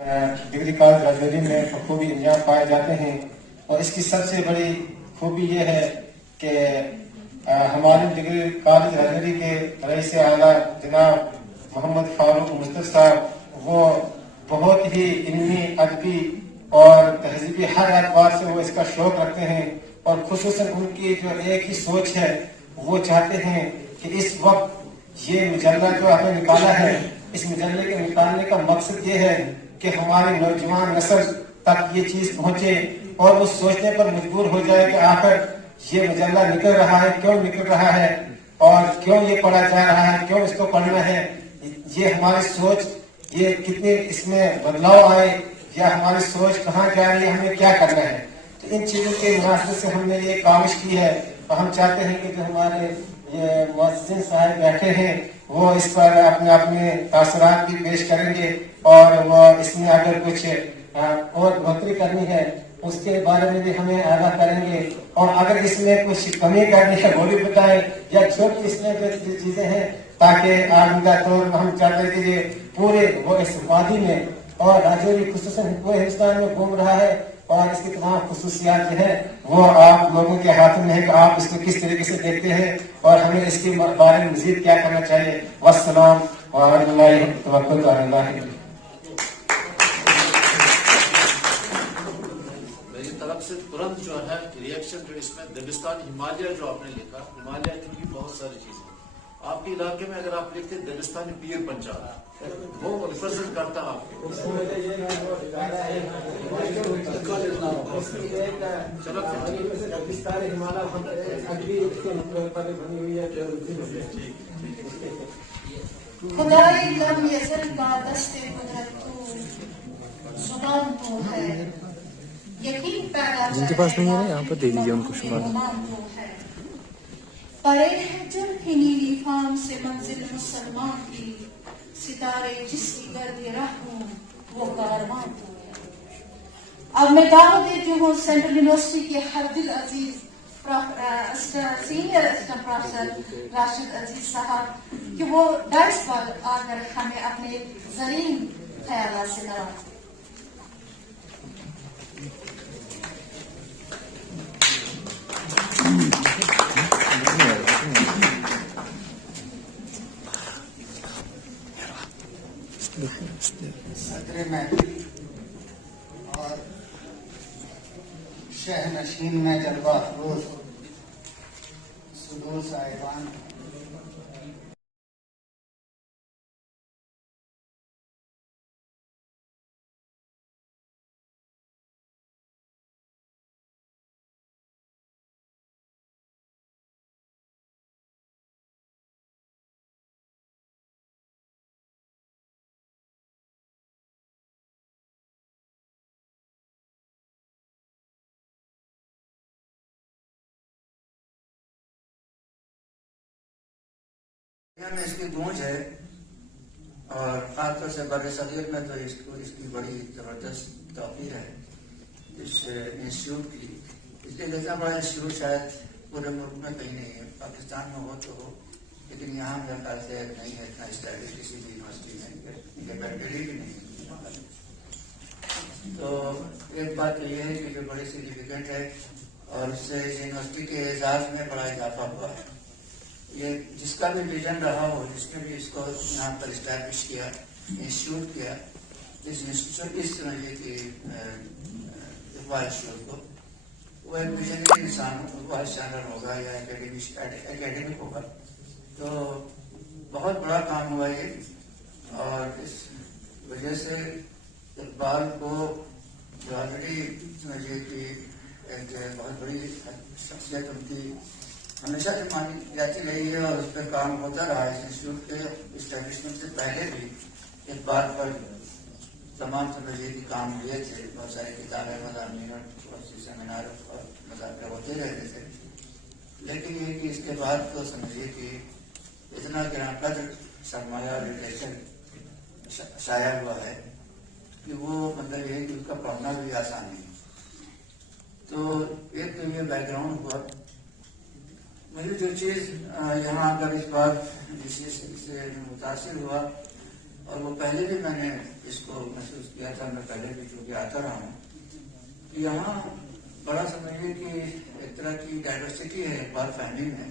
Degree college Rajouri میں بخوبی انجام پائے جاتے ہیں، اور اس کی سب سے بڑی خوبی یہ ہے کہ ہمارے ڈگری کالج راجوری کے رئیس اعلیٰ جناب محمد فاروق مصطفی صاحب وہ بہت ہی علمی، ادبی اور تہذیبی ہر اعتبار سے وہ اس کا شوق رکھتے ہیں، اور خصوصاً ان کی جو ایک ہی سوچ ہے، وہ چاہتے ہیں کہ اس وقت یہ مجلہ جو ہمیں نکالا ہے، اس مجلے کے نکالنے کا مقصد یہ ہے کہ ہماری نوجوان نسل تک یہ چیز پہنچے اور اس سوچنے پر مجبور ہو جائے کہ آخر یہ مجلہ نکل رہا ہے، کیوں نکل رہا ہے، اور کیوں یہ پڑھا جا رہا ہے، کیوں اس کو پڑھنا ہے، یہ ہماری سوچ، یہ کتنے اس میں بدلاؤ آئے، یا ہماری سوچ کہاں جا رہی ہے، ہمیں کیا کرنا ہے۔ تو ان چیزوں کے مناسبت سے ہم نے یہ کاوش کی ہے، اور ہم چاہتے ہیں کہ جو ہمارے یہ مؤسسین صاحب بیٹھے ہیں وہ اس پر اپنے اپنے تاثرات بھی پیش کریں گے، اور وہ اس میں اگر کچھ اور بہتری کرنی ہے اس کے بارے میں بھی ہمیں آگاہ کریں گے، اور اگر اس میں کچھ کمی کرنی ہے وہ بھی بتائیں، یا چھوٹی اس میں جو چیزیں ہیں، تاکہ آئندہ طور پر ہم چاہتے ہیں کہ یہ پورے وہ اس وادی میں اور راجوری خصوصاً پورے ہندوستان میں گھوم رہا ہے، اور اس کی تمام خصوصیات جو ہیں وہ آپ لوگوں کے ہاتھوں میں ہے کہ آپ اس کو کس طریقے سے دیکھتے ہیں، اور ہمیں اس کے بارے میں مزید کیا کرنا چاہیے۔ والسلام ورحمۃ اللہ وبرکاتہ۔ میری طرف سے ترنت جو ہے ریئیکشن جو اس میں دبستان ہمالیہ جو آپ نے لکھا، ہمالیہ کی بہت ساری چیزیں آپ کے علاقے میں اگر آپ لکھتے دبستانی پیر پنچایت وہ ریپرزینٹ کرتا آپ کو۔ خدائی لم یزل کا دست قدرت تو زبان تو ہے، یقین پیدا جن کے پاس نہیں ہے نا یہاں پر دے دیجیے ان کو شمار۔ تو ہے پرے ہے جل کی نیلی فام سے منزل مسلمان کی، ستارے جس کی گرد راہ ہوں وہ کارواں تو ہے۔ اب میں دعوت دیتی ہوں سینٹرل یونیورسٹی کے ہر دل عزیز سینئر اسسٹنٹ پروفیسر راشد عزیز صاحب کہ وہ ڈائس پر آ کر ہمیں اپنے زرین خیالات سے نوازیں۔ صدر محفل اور شہ نشین میں جلوہ افروز صدور صاحبان، میں اس کی گونج ہے، اور خاص طور سے بر صغیر میں تو اس کی بڑی زبردست توقیر ہے اس انسٹیٹیوٹ کی۔ اس لیے اتنا بڑا انسٹیٹیوٹ شاید پورے ملک میں کہیں نہیں ہے، پاکستان میں ہو تو ہو، لیکن یہاں میرے خیال سے نہیں ہے اتنا اسٹیبلش کسی بھی یونیورسٹی میں، کیپیبلٹی بھی نہیں ہے۔ تو ایک بات تو یہ ہے کہ جو بڑی سگنیفیکینٹ ہے، اور اس سے یونیورسٹی کے اعزاز میں بڑا اضافہ ہوا ہے۔ یہ جس کا بھی ویژن رہا ہو، جس نے بھی اس کو یہاں پر اسٹیبلش کیا، انسٹیٹیوٹ کیا، اس طرح کی اقبال انسٹیٹیوٹ کو، وہ ایک ویژنری انسان اقبال شانر ہوگا یا اکیڈمک ہوگا۔ تو بہت بڑا کام ہوا یہ، اور اس وجہ سے اقبال کو جو آلریڈی سمجھیے کہ ایک بہت بڑی شخصیت ان کی ہمیشہ سے مانی جاتی رہی ہے، اور اس پہ کام ہوتا رہا ہے۔ اس انسٹیٹیوٹ کے اسٹیبلشمنٹ سے پہلے بھی اس بات پر تمام سمجھیے کہ کام ہوئے تھے، بہت ساری کتابیں، مضامین اور بہت سی سیمینار اور مذاکرے ہوتے رہتے تھے، لیکن یہ کہ اس کے بعد تو سمجھیے کہ اتنا گراں قدر سرمایہ اور لٹریچر شائع ہوا ہے کہ وہ مطلب یہ ہے کہ اس کا پڑھنا بھی آسان نہیں۔ تو ایک تو یہ بیک گراؤنڈ ہوا۔ مجھے جو چیز یہاں پر اس بات جس چیز سے متاثر ہوا اور وہ پہلے بھی میں نے اس کو محسوس کیا تھا، میں پہلے بھی چونکہ آتا رہا ہوں. یہاں بڑا سمجھیے کہ ایک طرح کی ڈائیورسٹی ہے اقبال فہمی میں.